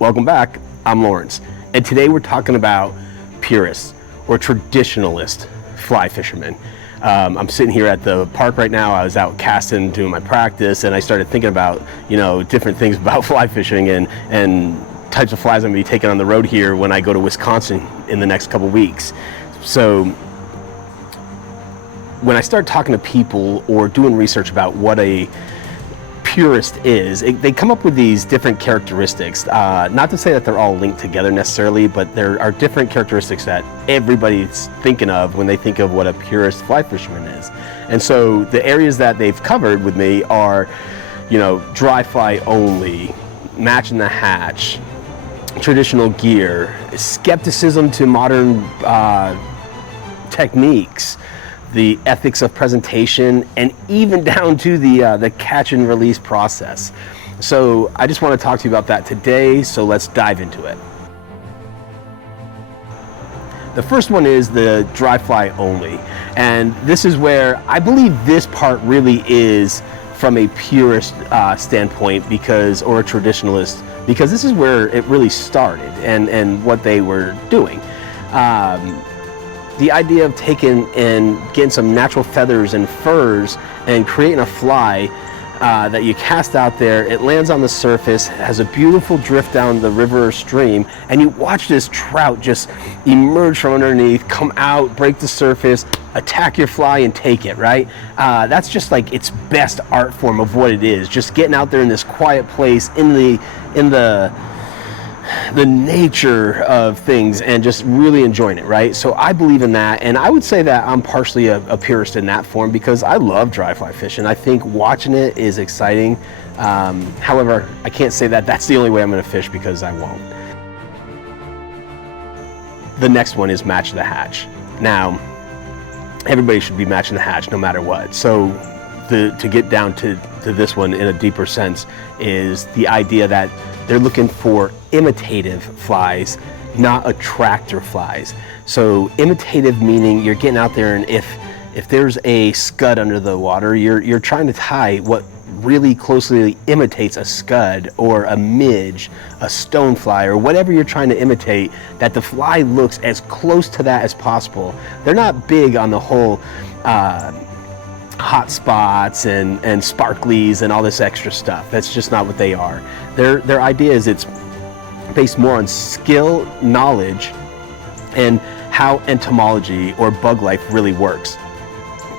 Welcome back, I'm Lawrence, and today we're talking about purists or traditionalist fly fishermen. I'm sitting here at the park right now. I was out casting, doing my practice, and I started thinking about, different things about fly fishing and types of flies I'm gonna be taking on the road here when I go to Wisconsin in the next couple weeks. So when I start talking to people or doing research about what a purist is, they come up with these different characteristics. Not to say that they're all linked together necessarily, but there are different characteristics that everybody's thinking of when they think of what a purist fly fisherman is. And so the areas that they've covered with me are, dry fly only, matching the hatch, traditional gear, skepticism to modern techniques, the ethics of presentation, and even down to the catch and release process. So I just want to talk to you about that today, so let's dive into it. The first one is the dry fly only, and this is where I believe this part really is from a purist standpoint, or a traditionalist, because this is where it really started and what they were doing. The idea of taking and getting some natural feathers and furs and creating a fly that you cast out there, it lands on the surface, has a beautiful drift down the river or stream, and you watch this trout just emerge from underneath, come out, break the surface, attack your fly and take it, right? That's just like its best art form of what it is, just getting out there in this quiet place in the nature of things and just really enjoying it, right? So I believe in that, and I would say that I'm partially a purist in that form because I love dry fly fishing. I think watching it is exciting. However, I can't say that that's the only way I'm going to fish, because I won't. The next one is match the hatch. Now, everybody should be matching the hatch no matter what. So to get down to this one in a deeper sense is the idea that they're looking for imitative flies, not attractor flies. So imitative meaning you're getting out there, and if there's a scud under the water, you're trying to tie what really closely imitates a scud or a midge, a stonefly, or whatever you're trying to imitate, that the fly looks as close to that as possible. They're not big on the whole hot spots and sparklies and all this extra stuff. That's just not what they are. Their idea is it's based more on skill, knowledge, and how entomology or bug life really works.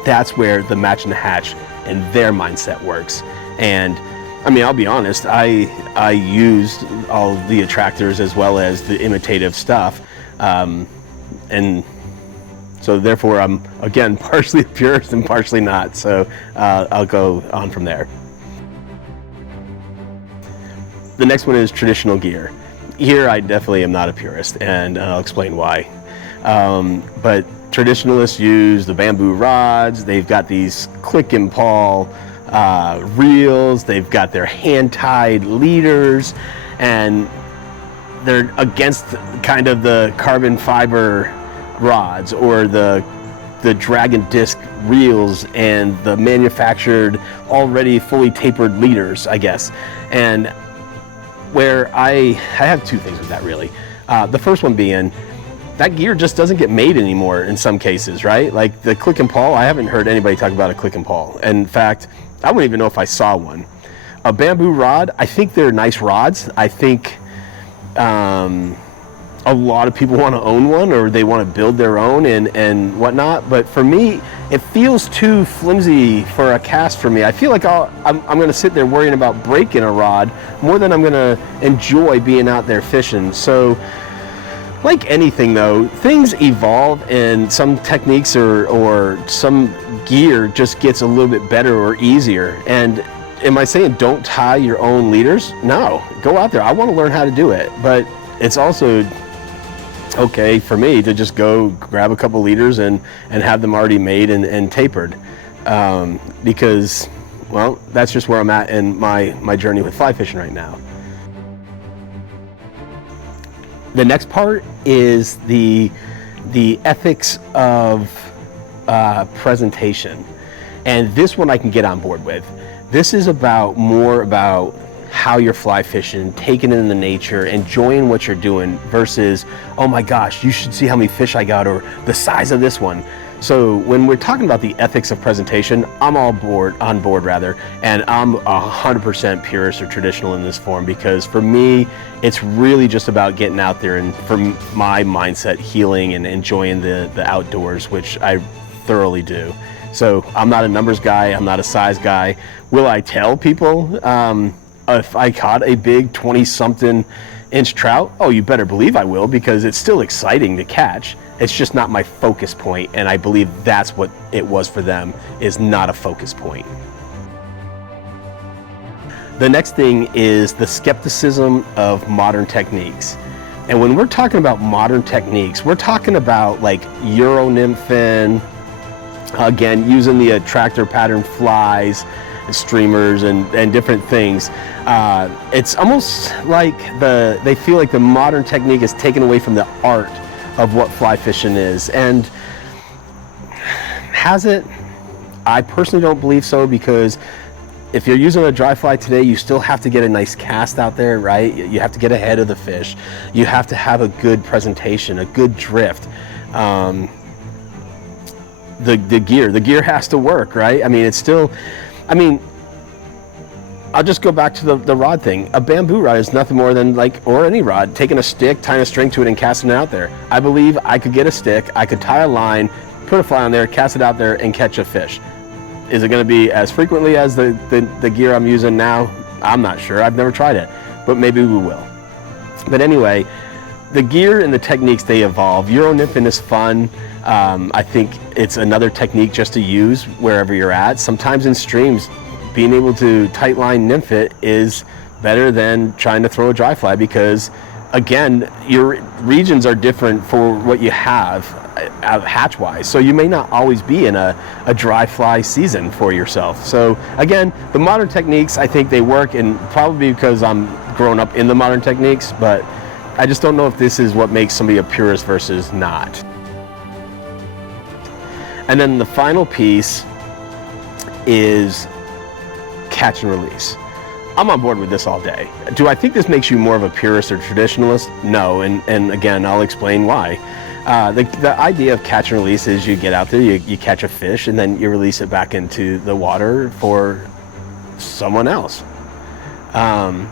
That's where the match and the hatch and their mindset works. And I mean, I'll be honest, I used all the attractors as well as the imitative stuff, and so therefore I'm, again, partially a purist and partially not. So I'll go on from there. The next one is traditional gear. Here I definitely am not a purist, and I'll explain why. But traditionalists use the bamboo rods. They've got these click and pawl reels. They've got their hand-tied leaders, and they're against kind of the carbon fiber rods or the dragon disc reels and the manufactured already fully tapered leaders, I guess. And where I have two things with that really. The first one being that gear just doesn't get made anymore in some cases, right? Like the click and pawl, I haven't heard anybody talk about a click and pawl. In fact, I wouldn't even know if I saw one. A bamboo rod, I think they're nice rods. I think a lot of people want to own one, or they want to build their own and whatnot. But for me, it feels too flimsy for a cast for me. I feel like I'm going to sit there worrying about breaking a rod more than I'm going to enjoy being out there fishing. So like anything though, things evolve, and some techniques or some gear just gets a little bit better or easier. And am I saying don't tie your own leaders? No, go out there. I want to learn how to do it, but it's also okay for me to just go grab a couple leaders and have them already made and tapered, because, well, that's just where I'm at in my journey with fly fishing right now. The next part is the ethics of presentation, and this one I can get on board with. This is more about how you're fly fishing, taking it in the nature, enjoying what you're doing versus, oh my gosh, you should see how many fish I got or the size of this one. So when we're talking about the ethics of presentation, I'm on board, and I'm 100% purist or traditional in this form, because for me, it's really just about getting out there and, for my mindset, healing and enjoying the outdoors, which I thoroughly do. So I'm not a numbers guy, I'm not a size guy. Will I tell people if I caught a big 20-something inch trout? Oh, you better believe I will, because it's still exciting to catch. It's just not my focus point, and I believe that's what it was for them, is not a focus point. The next thing is the skepticism of modern techniques. And when we're talking about modern techniques, we're talking about like Euro nymphing, again, using the attractor pattern flies, and streamers, and different things. It's almost like they feel like the modern technique is taken away from the art of what fly fishing is. And has it? I personally don't believe so, because if you're using a dry fly today, you still have to get a nice cast out there, right? You have to get ahead of the fish. You have to have a good presentation, a good drift. The gear has to work, right? I mean, it's still, I'll just go back to the rod thing. A bamboo rod is nothing more than, or any rod, taking a stick, tying a string to it, and casting it out there. I believe I could get a stick, I could tie a line, put a fly on there, cast it out there, and catch a fish. Is it going to be as frequently as the gear I'm using now? I'm not sure. I've never tried it, but maybe we will. But anyway, the gear and the techniques, they evolve. Euro nymphing is fun. I think it's another technique just to use wherever you're at. Sometimes in streams, being able to tight line nymph it is better than trying to throw a dry fly, because again, your regions are different for what you have hatch wise. So you may not always be in a dry fly season for yourself. So again, the modern techniques, I think they work, and probably because I'm grown up in the modern techniques, but I just don't know if this is what makes somebody a purist versus not. And then the final piece is catch and release. I'm on board with this all day. Do I think this makes you more of a purist or traditionalist? No, and again, I'll explain why. The idea of catch and release is you get out there, you catch a fish, and then you release it back into the water for someone else. Not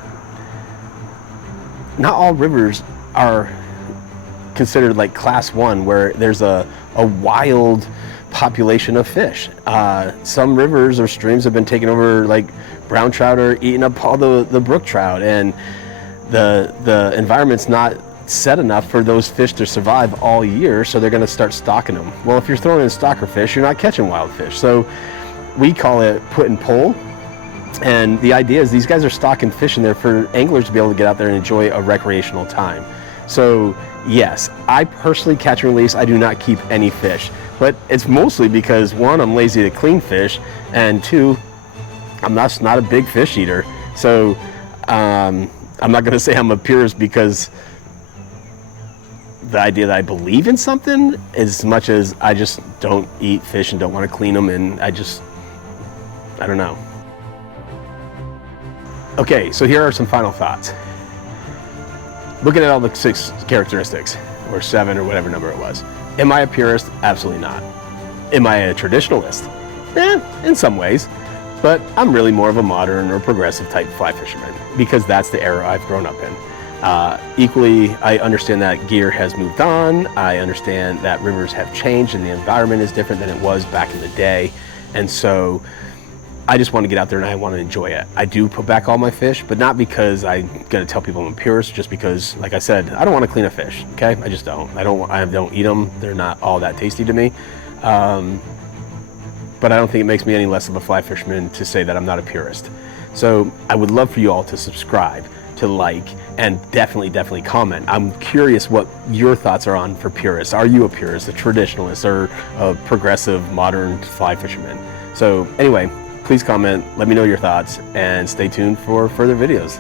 all rivers are considered like class 1, where there's a wild population of fish. Some rivers or streams have been taken over, like brown trout are eating up all the brook trout, and the environment's not set enough for those fish to survive all year, so they're going to start stocking them. Well, if you're throwing in stocker fish, you're not catching wild fish. So we call it put and pull, and the idea is these guys are stocking fish in there for anglers to be able to get out there and enjoy a recreational time. So yes, I personally catch and release. I do not keep any fish, but it's mostly because, one, I'm lazy to clean fish, and two, I'm not a big fish eater. So I'm not going to say I'm a purist because the idea that I believe in something, as much as I just don't eat fish and don't want to clean them, and I don't know. Okay, so here are some final thoughts. Looking at all the 6 characteristics, or 7, or whatever number it was. Am I a purist? Absolutely not. Am I a traditionalist? In some ways. But I'm really more of a modern or progressive type fly fisherman, because that's the era I've grown up in. Equally, I understand that gear has moved on. I understand that rivers have changed and the environment is different than it was back in the day. And so I just want to get out there and I want to enjoy it. I do put back all my fish, but not because I'm going to tell people I'm a purist, just because, like I said, I don't want to clean a fish, okay? I just don't. I don't eat them. They're not all that tasty to me. But I don't think it makes me any less of a fly fisherman to say that I'm not a purist. So I would love for you all to subscribe, to like, and definitely comment. I'm curious what your thoughts are on for purists. Are you a purist, a traditionalist, or a progressive modern fly fisherman? So anyway, please comment, let me know your thoughts, and stay tuned for further videos.